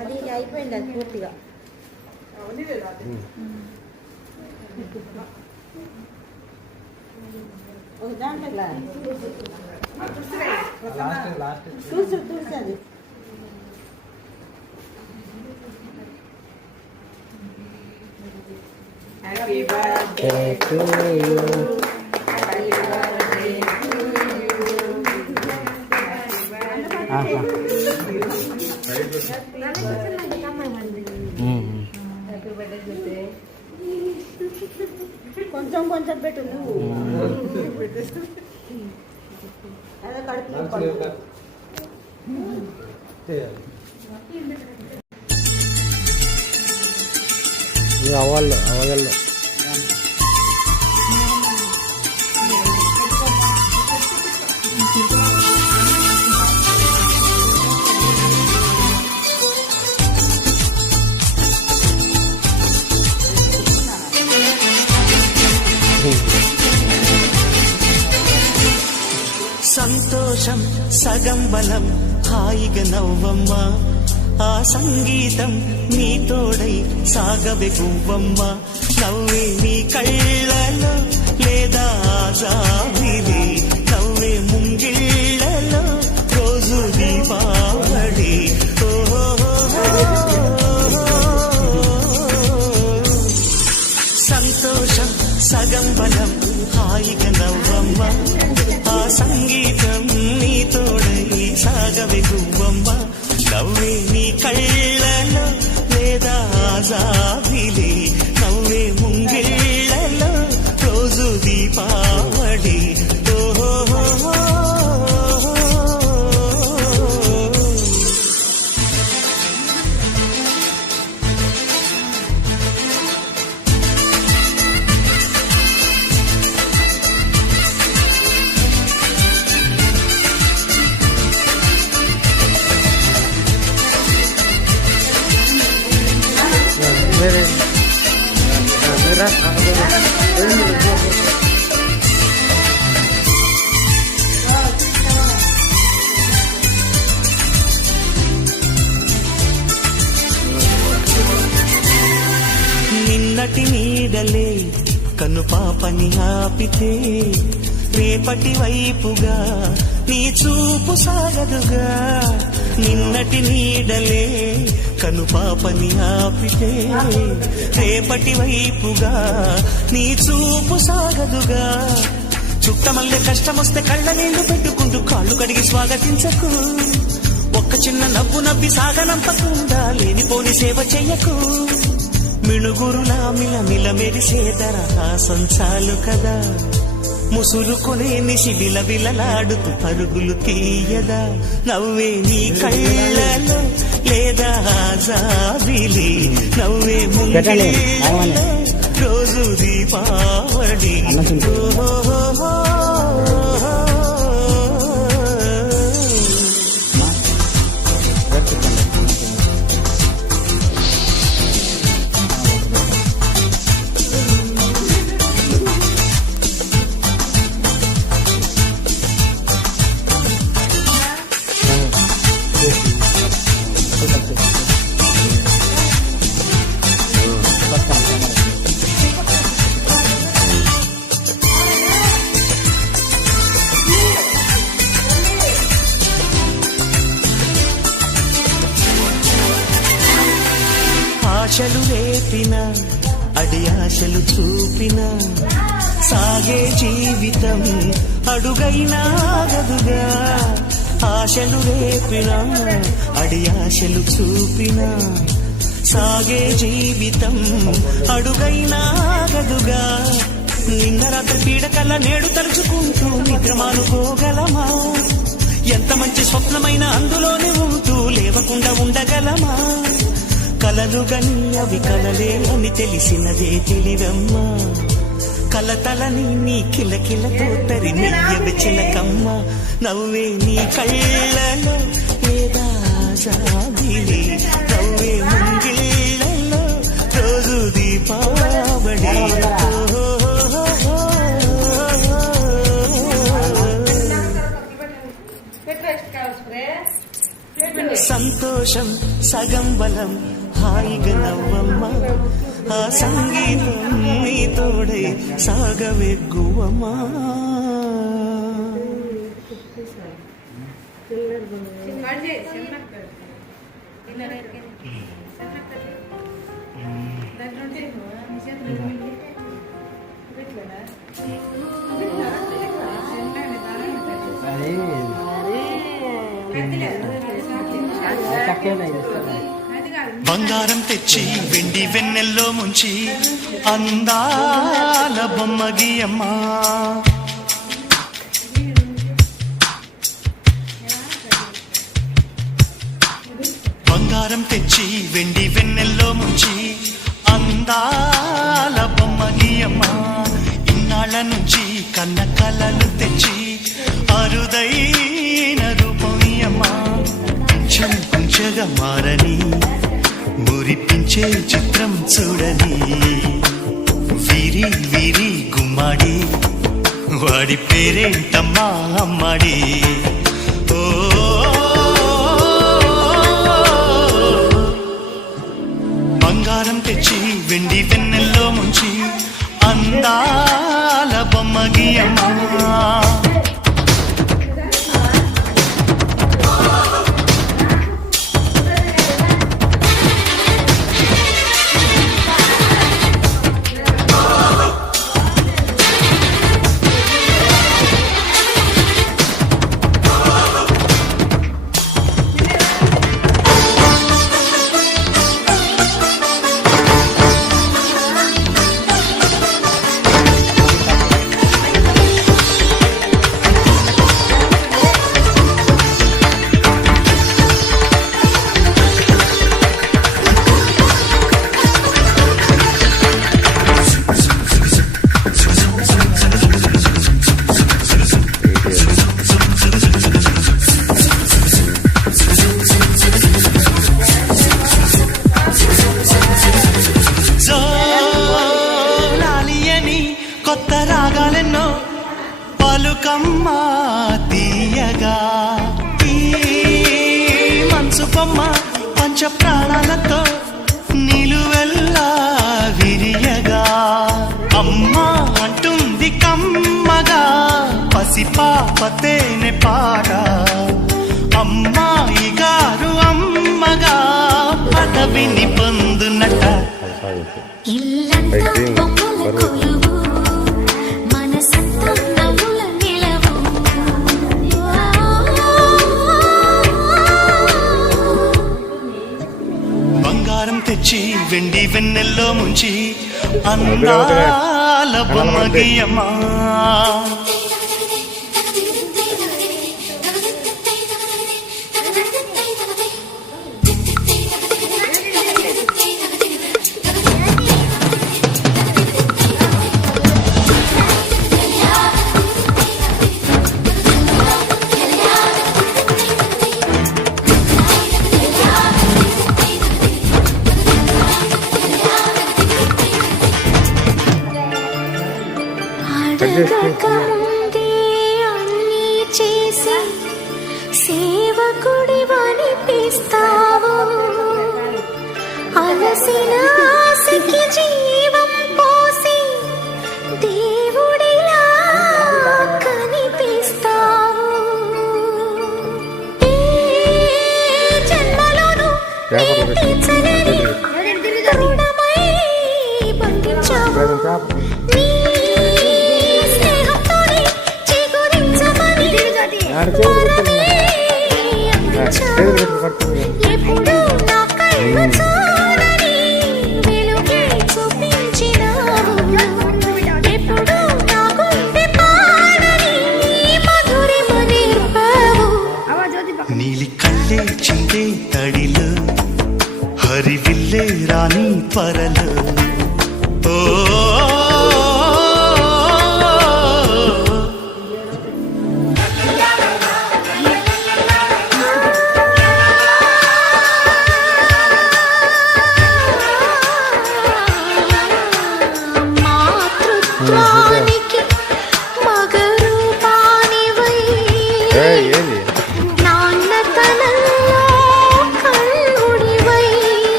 అది అయిపోయింది, అది పూర్తిగా. ఒక దాంట్లో చూస్తుంది. Happy birthday to you. Happy birthday to you. Happy birthday. కొంచెం కొంచెం పెట్టు నువ్వు. అదే కడుపు అవల్లో అవగల్లో సంతోషం సగం బలం హాయిగా నవ్వమ్మ ఆ సంగీతం నీ తోడై సాగవే గువ్వమ్మ నవ్వే నీ కళ్ళలో లేదా జాబిలి నవ్వే ముంగిళ్ళలో రోజు దీపావళి సంతోషం సగం బలం హాయిగా నవ్వమ్మ ఆ సంగీతం నీ తోడై సాగవే గువ్వమ్మ నవ్వే నీ కళ్ళలో లేదా జాబిలి నవ్వే ముంగిళ్ళలో రోజు దీపావళి నిన్నటి నీడలే కను పాపని ఆపితే రేపటి వైపుగా నీ చూపు సాగదుగా నిన్నటి నీడలే కను పాపని ఆపితే రేపటి వైపుగా నీ చూపు సాగదుగా చుట్టమల్లె కష్టమొస్తే కళ్ళ నీళ్లు పెట్టుకుంటూ కాళ్ళు కడిగి స్వాగతించకు ఒక్క చిన్న నవ్వు నవ్వి సాగనంపకుండా లేనిపోని సేవ చెయ్యకు మిణుగురులా మిలమిల మెరిసేదర సంచాలు కదా ముసురుకునే నిశి విలవిలలాడుతూ పరుగులు తీయదా నవ్వే నీ కళ్ళలో లేదా జాబిలి నవ్వే ముంగిళ్ళలో రోజు దీపావళి ఆశలు రేపిన అడి ఆశలు చూపిన సాగే జీవితం అడుగైనా ఆగదుగా ఆశలు రేపిన అడి ఆశలు చూపిన సాగే జీవితం అడుగైనా ఆగదుగా నిన్న రాత్రి పీడకల్లా నేడు తలుచుకుంటూ నిద్రమానుకోగలమా ఎంత మంచి స్వప్నమైన అందులోనే ఉంటూ లేవకుండా ఉండగలమా కలలు గని అవి కలలే అని తెలిసినదే తెలివమ్మా కలతలని నీ కిలకిలతో తరి నెయ్యవి చిలకమ్మ నవ్వే నీ కళ్ళలో లేదా జాబిలి నవ్వే ముంగిళ్ళలో రోజు దీపావళి సంతోషం సగం బలం హాయిగా నవ్వమ్మ ఆ సంగీతం నీ తోడై సాగవెగ్గువమ్మా బంగారం తెచ్చి వెండి వెన్నెల్లో ముంచి అందాల బొమ్మ గీయమ్మా బంగారం తెచ్చి వెండి వెన్నెల్లో ముంచి అందాల బొమ్మ గీయమ్మా ఇన్నాళ్ళ నుంచి కన్న కలలు తెచ్చి అరుదైన రూపమయ్యమ్మా కొంచెగా మారని మురిపించే చిత్రం చూడని వీరి వీరి గుమ్మాడి వాడి పేరేంటమ్మా అమ్మాడి ఓ బంగారం తెచ్చి వెండి వెన్నెల్లో ముంచి అందాల బొమ్మ గీయమ్మా కొత్త రాగాలెన్నో పలుకమ్మా తీయగా ఈ మనసు బొమ్మ పంచ ప్రాణాలతో నిలువెల్లా విరియగా అమ్మా అంటుంది కమ్మగా పసిపాపతేనే పాట అమ్మాయి గారు అమ్మగా పదవిని పొందునట బంగారం తెచ్చి వెండి వెన్నెల్లో ముంచి అందాల బొమ్మ గీయమ్మా అన్నీ చేసి సేవకుడి వనిపిస్తావు అలసిన ఆశకి జీవం పోసి దేవుడిలా కనిపిస్తావు జన్మలోను తీర్చలేని రుణమై బంధించావు ఎప్పుడు నా కళ్ళ చూడని వెలుగే చూపించినావు ఎప్పుడు నా గుండె పాడని మధురిమ నేర్పావు నీలి కళ్ళే చిందే తడిలో హరివిల్లే రాణి పరలో